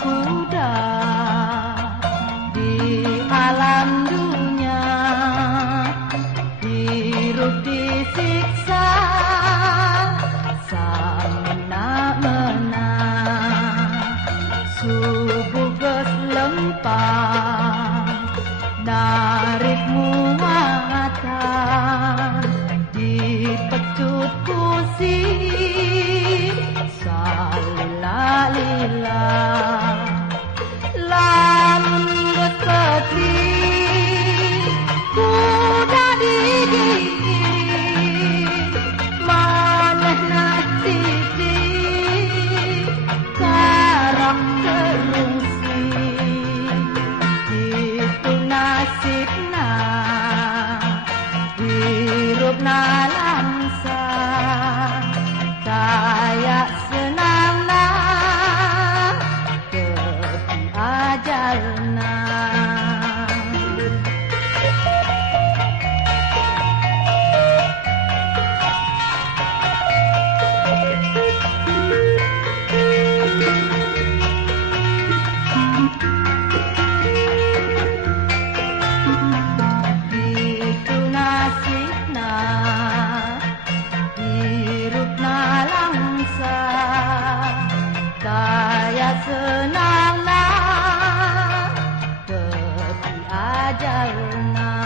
kuda di alam dunia, hirup disiksa sang mena-mena, subuh geus lempang narik muatan di pecut pusing salila-lila. Lamun geus petri kuda digiring manehna siji karang terungsi. Itu nasibna hirupna langsa kayak senangna tepi ajalna. Itu nasibna hirupna langsa kayak senangna tepi ajalna.